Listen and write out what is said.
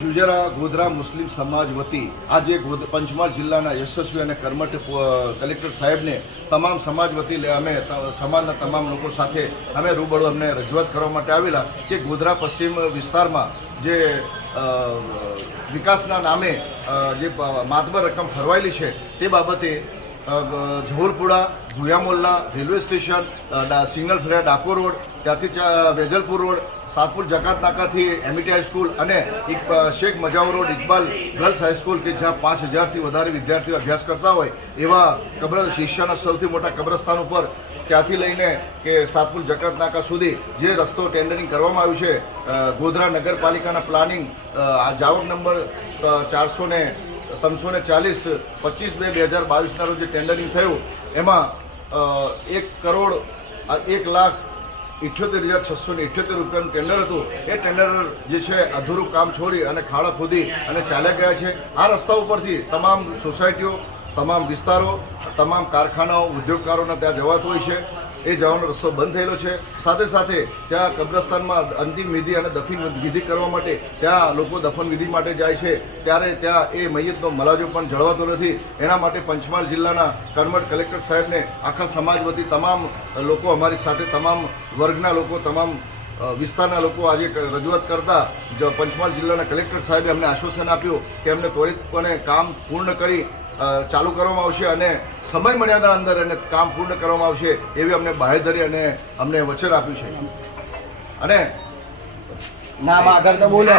જુજરા ગોધરા મુસ્લિમ સમાજ વતી આજે પંચમહાલ જિલ્લાના યશસ્વી અને કર્મઠ કલેક્ટર સાહેબને તમામ સમાજ વતી અમે સમાજના તમામ લોકો સાથે અમે રૂબરૂ અમને રજૂઆત કરવા માટે આવેલા કે ગોધરા પશ્ચિમ વિસ્તારમાં જે વિકાસના નામે જે માતબર રકમ ફરવાયેલી છે તે બાબતે ઝહુરપુરા ભુયામોલના રેલવે સ્ટેશન સિગ્નલ ફેરા ડાકોર રોડ ત્યાંથી વેજલપુર રોડ સાતપુર જકાત નાકાથી એમઈટી હાઈસ્કૂલ અને Sheikh Majaur road Iqbal girls high school કે જ્યાં 5000થી વધારે વિદ્યાર્થીઓ અભ્યાસ કરતા હોય એવા શિક્ષાના સૌથી મોટા કબ્રસ્તાન ઉપર ત્યાંથી લઈને કે સાતપુર જકાત નાકા સુધી જે રસ્તો ટેન્ડરિંગ કરવામાં આવ્યું છે ગોધરા નગરપાલિકાના પ્લાનિંગ જાવક નંબર 340 25/2022 રોજ જે ટેન્ડરિંગ થયું એમાં 1,78,678 રૂપિયાનું ટેન્ડર હતું. એ ટેન્ડર જે છે અધૂરું કામ છોડી અને ખાડા ખોદી અને ચાલ્યા ગયા છે. આ રસ્તા ઉપરથી તમામ સોસાયટીઓ, તમામ વિસ્તારો, તમામ કારખાનાઓ, ઉદ્યોગકારોને ત્યાં જવાતું હોય છે. એ જવાનો રસ્તો બંધ થયેલો છે. સાથે સાથે ત્યાં કબ્રસ્તાનમાં અંતિમ વિધિ અને દફન વિધિ કરવા માટે ત્યાં લોકો દફન વિધિ માટે જાય છે ત્યારે ત્યાં એ મૈયતનો મલાજો પણ જળવાતો નથી. એના માટે પંચમહાલ જિલ્લાના કર્મઠ કલેક્ટર સાહેબને આખા સમાજ વતી તમામ લોકો અમારી સાથે તમામ વર્ગના લોકો, તમામ વિસ્તારના લોકો આજે રજૂઆત કરતા પંચમહાલ જિલ્લાના કલેક્ટર સાહેબે અમને આશ્વાસન આપ્યું કે અમને ત્વરિતપણે કામ પૂર્ણ કરી ચાલુ કરવામાં આવશે અને સમય મર્યાદા અંદર એને કામ પૂર્ણ કરવામાં આવશે એવી અમને બાહેધરી અને અમને વચન આપ્યું છે. અને નામ આગળ તો બોલો.